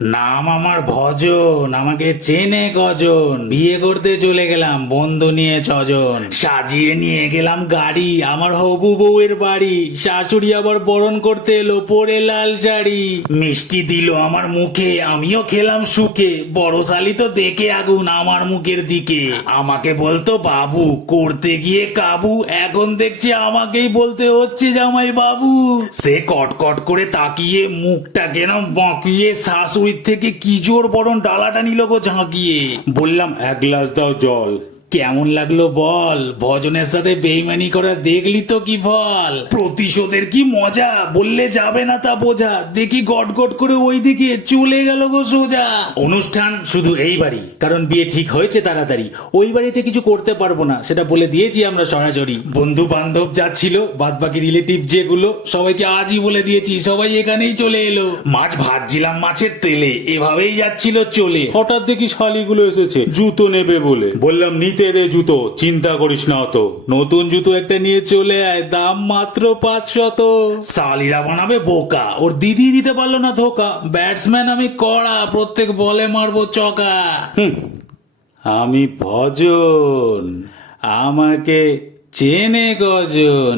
নাম আমার ভজন, আমাকে চেনে কজন। বিয়ে করতে চলে গেলাম বন্ধু নিয়ে ছজন, সাজিয়ে নিয়ে গেলাম গাড়ি আমার হবু বউয়ের বাড়ি। শাশুড়ি আবার বরণ করতে এলো পরে লাল শাড়ি, মিষ্টি দিল আমার মুখে আমিও খেলাম সুখে। বড় শালি তো দেখে আগুন আমার মুখের দিকে, আমাকে বলতো বাবু, করতে গিয়ে কাবু। এখন দেখছি আমাকেই বলতে হচ্ছে জামাই বাবু। সে কটকট করে তাকিয়ে মুখটা কেন বাঁকিয়ে শাশুড়ির থেকে কি জোর বরণ ডালাটা নিল গো ঝাঁকিয়ে। বললাম এক গ্লাস দাও জল। কেমন লাগলো বল, ভজনের সাথে বেইমানি করা দেখলি তো কি ফল। প্রতিশোধের কি মজা বললে যাবে না তা বোঝা, দেখি গট গট করে ওইদিকে চলে গেল গো সোজা। অনুষ্ঠান শুধু এই বাড়ি, কারণ বিয়ে ঠিক হয়েছে তাড়াতাড়ি। ওই বাড়িতে কিছু করতে পারবো না সেটা বলে দিয়েছি আমরা সরাসরি। বন্ধু বান্ধব যা ছিল বাদ বাকি রিলেটিভ যেগুলো সবাইকে আজই বলে দিয়েছি, সবাই এখানেই চলে এলো। মাছ ভাজছিলাম মাছের তেলে, এভাবেই যাচ্ছিল চলে, হঠাৎ দেখি শালিগুলো এসেছে জুতো নেবে বলে। বললাম নিতে দে জুতো, চিন্তা করিস না অত, নতুন জুতো একটা নিয়ে চলে আয়, দাম মাত্র 500। শালিরা বানাবে বোকা, ওর দিদি দিতে পারলো না ধোকা। ব্যাটসম্যান আমি কড়া, প্রত্যেক বলে মারবো চকা। আমি ভজন, আমাকে চেনে গজন।